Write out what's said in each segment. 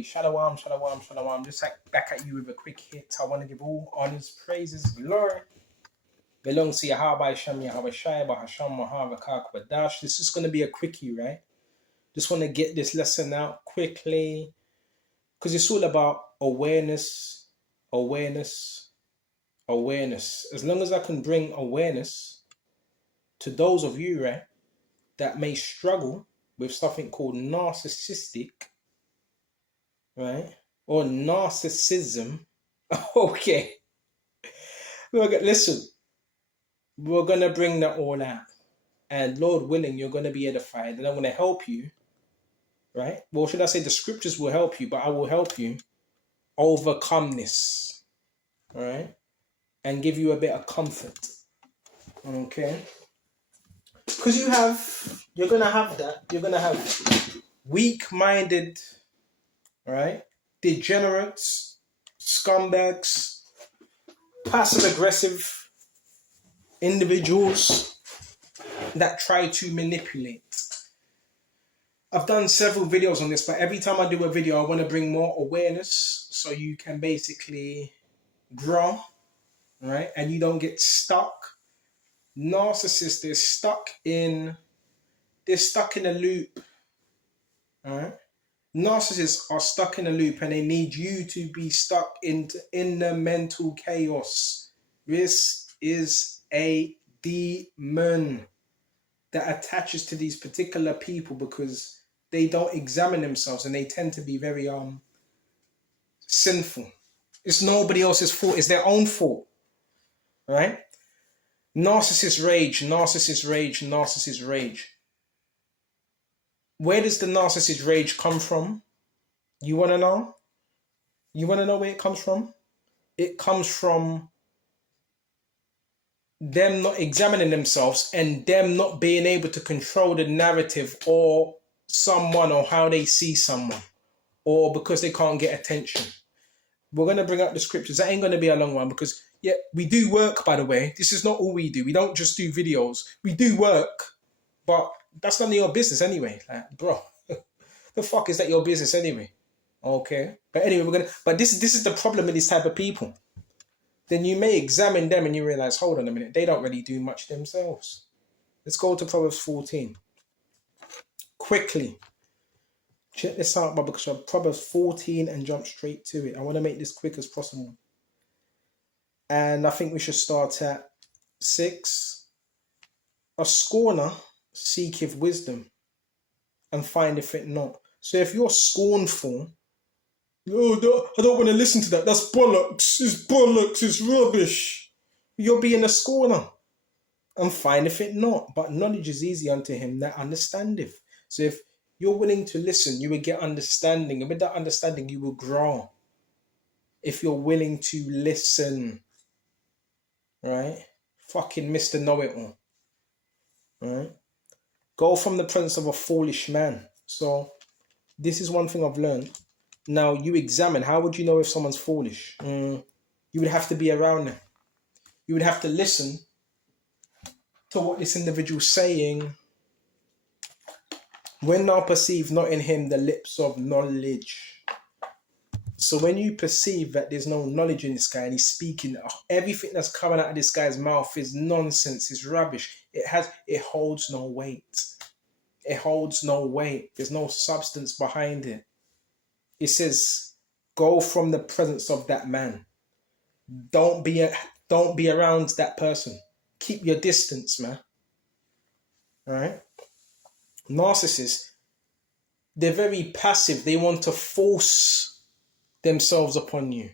everybody. Shalom, shalom, shalom. Just back at you with a quick hit. I want to give all honors, praises, glory belongs to Yahweh Shem Yahweh Shai Bahasham Mahavakak Badash. This is going to be a quickie, right? Just want to get this lesson out quickly because it's all about awareness, awareness, awareness. As long as I can bring awareness to those of you, right, that may struggle with something called narcissistic, right, or narcissism. Okay, listen, we're going to bring that all out. And Lord willing, you're going to be edified. And I'm going to help you, right? Well, should I say the scriptures will help you, but I will help you overcome this, all right? And give you a bit of comfort, okay? Because you're going to have that. You're going to have weak-minded, right? Degenerates, scumbags, passive-aggressive individuals that try to manipulate. I've done several videos on this, but every time I do a video, I want to bring more awareness so you can basically grow, right? And you don't get stuck. Narcissists, they're stuck in a loop, all right? Narcissists are stuck in a loop and they need you to be stuck in the mental chaos. This is a demon that attaches to these particular people because they don't examine themselves and they tend to be very sinful. It's nobody else's fault. It's their own fault, right? Narcissist rage, narcissist rage, narcissist rage. Where does the narcissist rage come from? You want to know? You want to know where it comes from? It comes from them not examining themselves and them not being able to control the narrative or someone or how they see someone, or because they can't get attention. We're going to bring up the scriptures. That ain't going to be a long one because, yeah, we do work, by the way. This is not all we do. We don't just do videos. We do work, but that's none of your business anyway. Like, bro, the fuck is that your business anyway? Okay. But anyway, but this is the problem with this type of people. Then you may examine them and you realize, hold on a minute, they don't really do much themselves. Let's go to Proverbs 14. Quickly. Check this out, because of Proverbs 14 and jump straight to it. I want to make this quick as possible. And I think we should start at 6. A scorner seeketh wisdom and findeth it not. So if you're scornful, oh, I don't want to listen to that. That's bollocks. It's bollocks. It's rubbish. You're being a scorner. And findeth it not. But knowledge is easy unto him that understandeth. So if you're willing to listen, you will get understanding. And with that understanding, you will grow. If you're willing to listen. Right? Fucking Mr. Know-it-all. Right? Go from the presence of a foolish man. So this is one thing I've learned. Now, you examine, how would you know if someone's foolish? You would have to be around them. You would have to listen to what this individual's saying. When thou perceive not in him the lips of knowledge. So when you perceive that there's no knowledge in this guy and he's speaking, everything that's coming out of this guy's mouth is nonsense, is rubbish. It holds no weight. It holds no weight. There's no substance behind it. It says, go from the presence of that man. Don't be around that person. Keep your distance, man. All right? Narcissists, they're very passive. They want to force themselves upon you.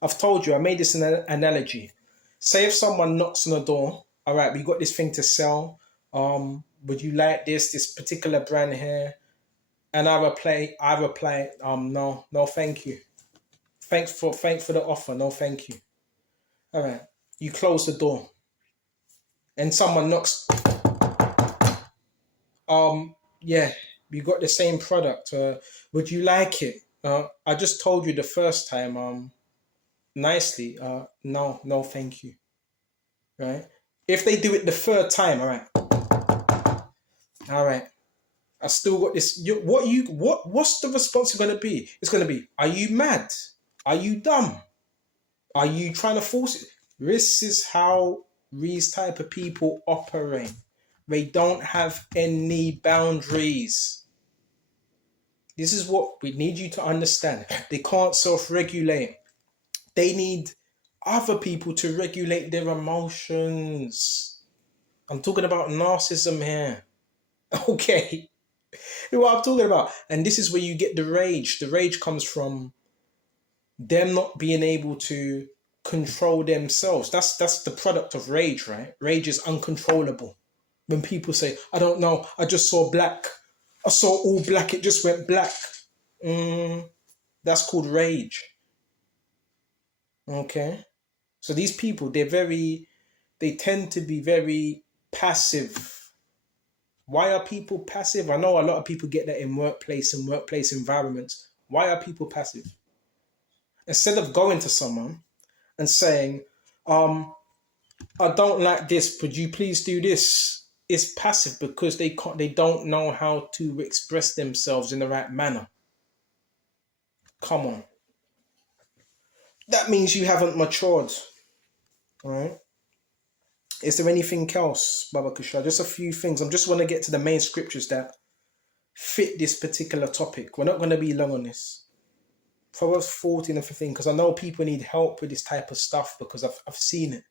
I've told you, I made this analogy. Say if someone knocks on the door, all right, we got this thing to sell. Would you like this particular brand here? And I reply, no, thank you. Thanks for the offer, no, thank you. All right, you close the door, and someone knocks. Yeah, we got the same product. Would you like it? I just told you the first time. Nicely. No, thank you. Right? If they do it the third time, all right. I still got this. What's the response going to be? It's going to be, are you mad? Are you dumb? Are you trying to force it? This is how these type of people operate. They don't have any boundaries. This is what we need you to understand. They can't self-regulate. They need other people to regulate their emotions. I'm talking about narcissism here. Okay. You know what I'm talking about? And this is where you get the rage. The rage comes from them not being able to control themselves. That's the product of rage, right? Rage is uncontrollable. When people say, I don't know, I just saw black. I saw all black, it just went black. That's called rage. Okay? So these people, they tend to be very passive. Why are people passive? I know a lot of people get that in workplace and workplace environments. Why are people passive? Instead of going to someone and saying, I don't like this, would you please do this? It's passive because they don't know how to express themselves in the right manner. Come on. That means you haven't matured. All right. Is there anything else, Baba Kusha? Just a few things. I just want to get to the main scriptures that fit this particular topic. We're not going to be long on this. Proverbs 14 and 15, because I know people need help with this type of stuff because I've seen it.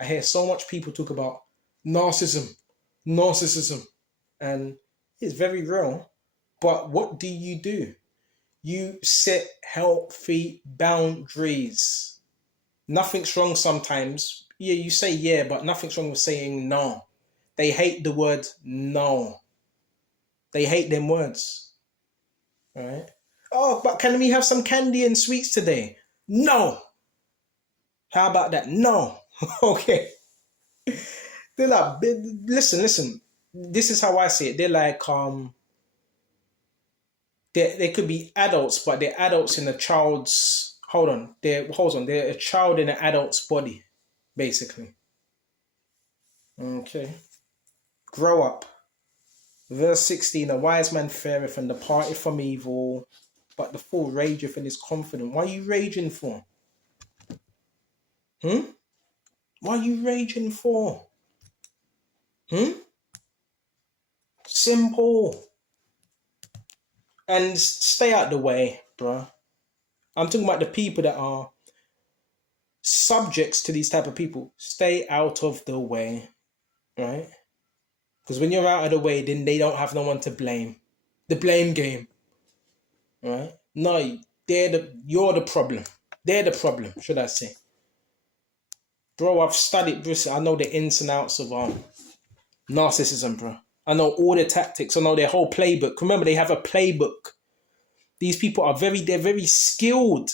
I hear so much people talk about narcissism, and it's very real. But what do? You set healthy boundaries. Nothing's wrong sometimes. Yeah, you say yeah, but nothing's wrong with saying no. They hate the word no. They hate them words. All right? Oh, but can we have some candy and sweets today? No. How about that? No. Okay. They're like, listen. This is how I see it. They're like, they could be adults, but they're adults in a child's, they're a child in an adult's body, basically. Okay. Grow up. Verse 16, a wise man fareth and departeth from evil, but the fool rageth and is confident. What are you raging for? What are you raging for? Simple. And stay out the way, bruh. I'm talking about the people that are subjects to these type of people. Stay out of the way, right? Because when you're out of the way, then they don't have no one to blame. The blame game, right? No, you're the problem. They're the problem, should I say. Bro, I've studied Bristol. I know the ins and outs of narcissism, bro. I know all the tactics. I know their whole playbook. Remember, they have a playbook. These people are they're very skilled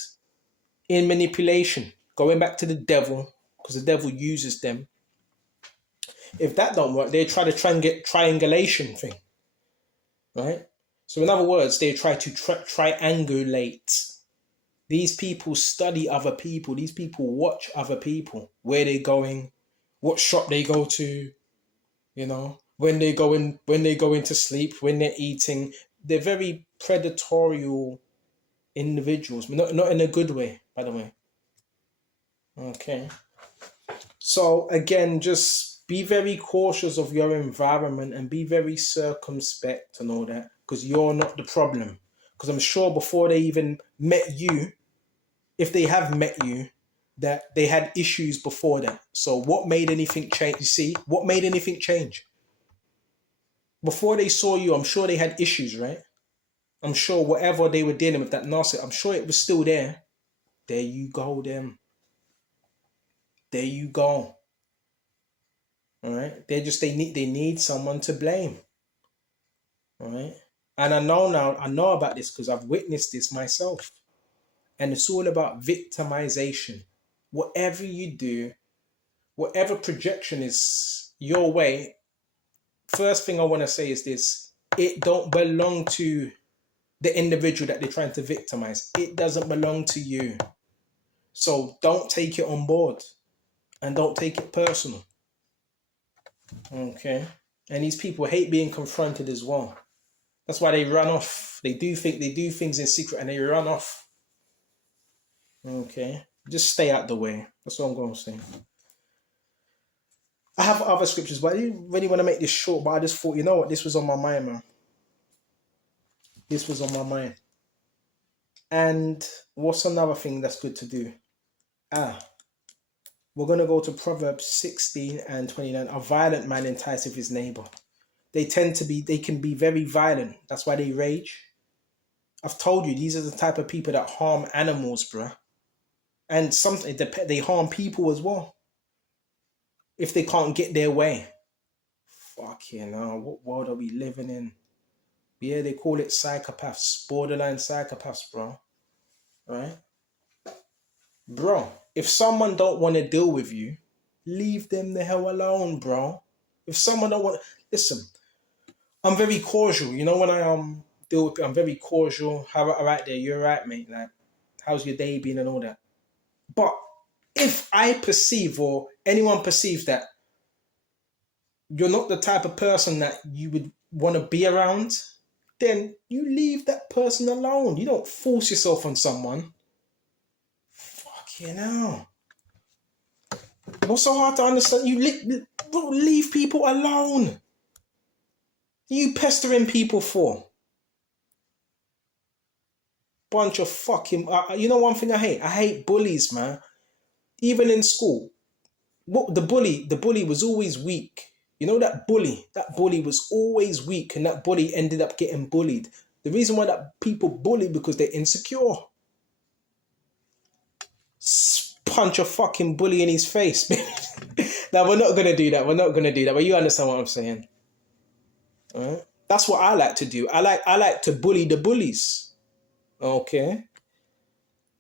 in manipulation. Going back to the devil, because the devil uses them. If that don't work, they try to try and get triangulation thing, right? So in other words, they try to triangulate. These people study other people. These people watch other people. Where they're going, what shop they go to, you know, when they go into sleep, when they're eating. They're very predatorial individuals, not in a good way, by the way. Okay. So again, just be very cautious of your environment and be very circumspect and all that, because you're not the problem. Because I'm sure before they even met you, if they have met you, that they had issues before that. So what made anything change? You see, what made anything change? Before they saw you, I'm sure they had issues, right? I'm sure whatever they were dealing with, that narcissist, I'm sure it was still there. There you go, them. There you go. All right. They need someone to blame. All right. And I know about this because I've witnessed this myself. And it's all about victimization. Whatever you do, whatever projection is your way, first thing I want to say is this: it don't belong to the individual that they're trying to victimize. It doesn't belong to you. So don't take it on board and don't take it personal. Okay. And these people hate being confronted as well. That's why they run off. They do things in secret and they run off. Okay. Just stay out the way. That's what I'm going to say. I have other scriptures, but I didn't really want to make this short, but I just thought, you know what, this was on my mind, man. This was on my mind. And what's another thing that's good to do? We're going to go to Proverbs 16 and 29. A violent man enticeth his neighbor. They can be very violent. That's why they rage. I've told you, these are the type of people that harm animals, bruh. And something they harm people as well. If they can't get their way. Fuck you know, what world are we living in? Yeah, they call it psychopaths, borderline psychopaths, bro. Right? Bro, if someone don't want to deal with you, leave them the hell alone, bro. If someone don't want, listen, I'm very cordial. You know, when I deal with people, I'm very cordial. How all right there? You're right, mate. Like, how's your day been and all that. But if I perceive or anyone perceives that you're not the type of person that you would want to be around, then you leave that person alone. You don't force yourself on someone. You know, what's so hard to understand? You leave people alone. You pestering people for? Bunch of fucking. You know one thing I hate? I hate bullies, man. Even in school, the bully was always weak. You know that bully was always weak, and that bully ended up getting bullied. The reason why that people bully because they're insecure. Punch a fucking bully in his face. Now, we're not going to do that. But you understand what I'm saying. All right? That's what I like to do. I like to bully the bullies. Okay?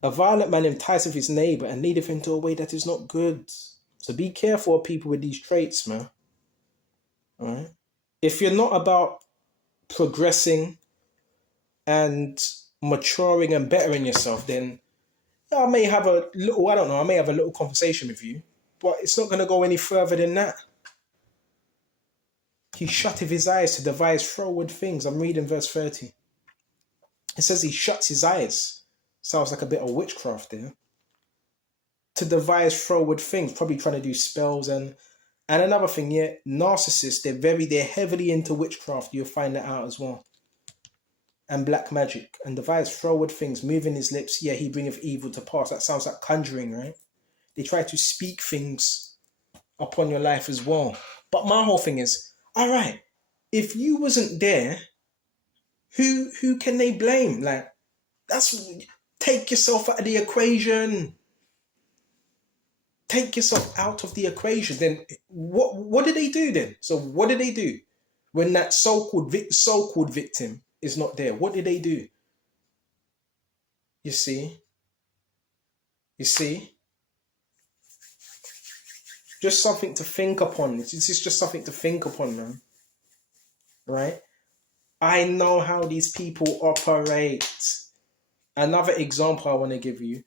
A violent man enticeth his neighbor and leadeth into a way that is not good. So be careful of people with these traits, man. All right? If you're not about progressing and maturing and bettering yourself, then I may have a little conversation with you, but it's not going to go any further than that. He shutteth his eyes to devise froward things. I'm reading verse 30. It says he shuts his eyes. Sounds like a bit of witchcraft there. To devise froward things, probably trying to do spells and another thing, yeah, narcissists, they're heavily into witchcraft. You'll find that out as well. And black magic, and devise froward things, moving his lips, yeah, he bringeth evil to pass. That sounds like conjuring, right? They try to speak things upon your life as well. But my whole thing is, all right, if you wasn't there, who can they blame? Like, take yourself out of the equation. Take yourself out of the equation. Then what did they do then? So what did they do when that so-called victim is not there? What did they do? You see? Just something to think upon. This is just something to think upon, man. Right? I know how these people operate. Another example I want to give you.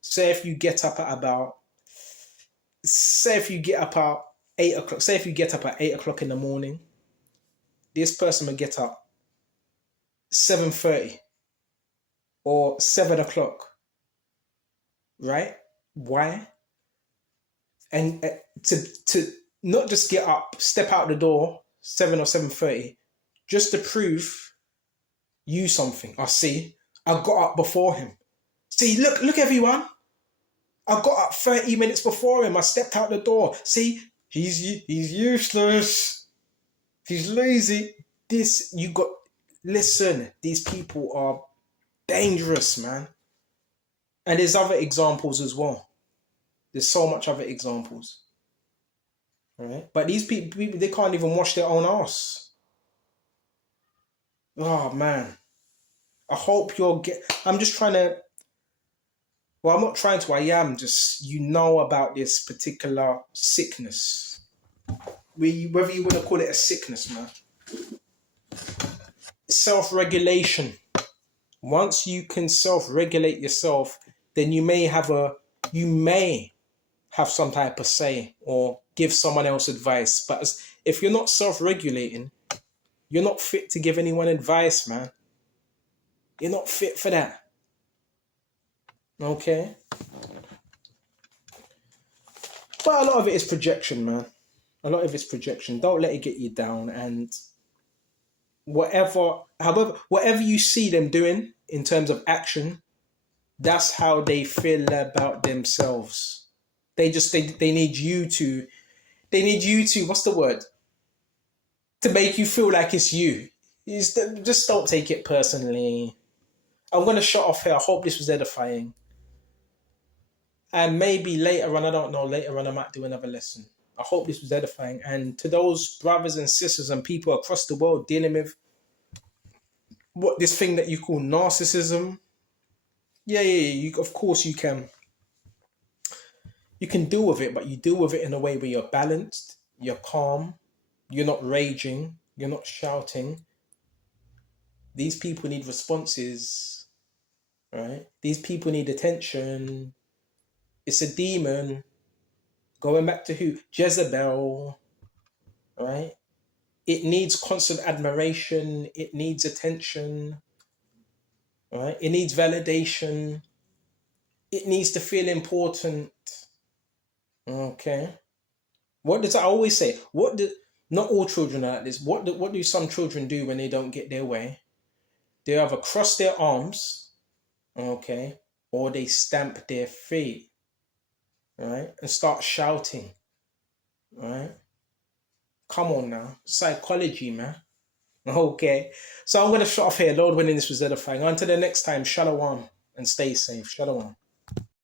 Say if you get up at 8 o'clock. Say if you get up at 8 o'clock in the morning, this person will get up 7:30 or 7 o'clock. Right? Why? And to not just get up, step out the door 7 or 7:30, just to prove you something. I got up before him. See, look everyone. I got up 30 minutes before him. I stepped out the door. See, he's useless. He's lazy. Listen, these people are dangerous, man. And there's other examples as well. There's so much other examples. All right? But these people, they can't even wash their own ass. Oh, man. I hope I'm just trying to... Well, I'm not trying to. I am just, about this particular sickness. Whether you want to call it a sickness, man. Self-regulation. Once you can self-regulate yourself, then you may have some type of say or give someone else advice. But if you're not self-regulating, You're not fit to give anyone advice, man. You're not fit for that. Okay? But a lot of it is projection, man. A lot of it's projection. Don't let it get you down. And whatever you see them doing in terms of action, that's how they feel about themselves. They need you to, what's the word? To make you feel like it's you. Just don't take it personally. I'm going to shut off here. I hope this was edifying. And maybe later on, I don't know, later on I might do another lesson. I hope this was edifying. And to those brothers and sisters and people across the world dealing with this thing that you call narcissism, of course you can. You can deal with it, but you deal with it in a way where you're balanced, you're calm, you're not raging, you're not shouting. These people need responses, right? These people need attention. It's a demon. Going back to who? Jezebel, right? It needs constant admiration. It needs attention, right? It needs validation. It needs to feel important. Okay. What does I always say? Not all children are like this. What do some children do when they don't get their way? They either cross their arms, okay, or they stamp their feet, right, and start shouting, right? Come on now, psychology, man. Okay, so I'm gonna shut off here. Lord willing, this was edifying. Until the next time, shalom and stay safe. Shalom.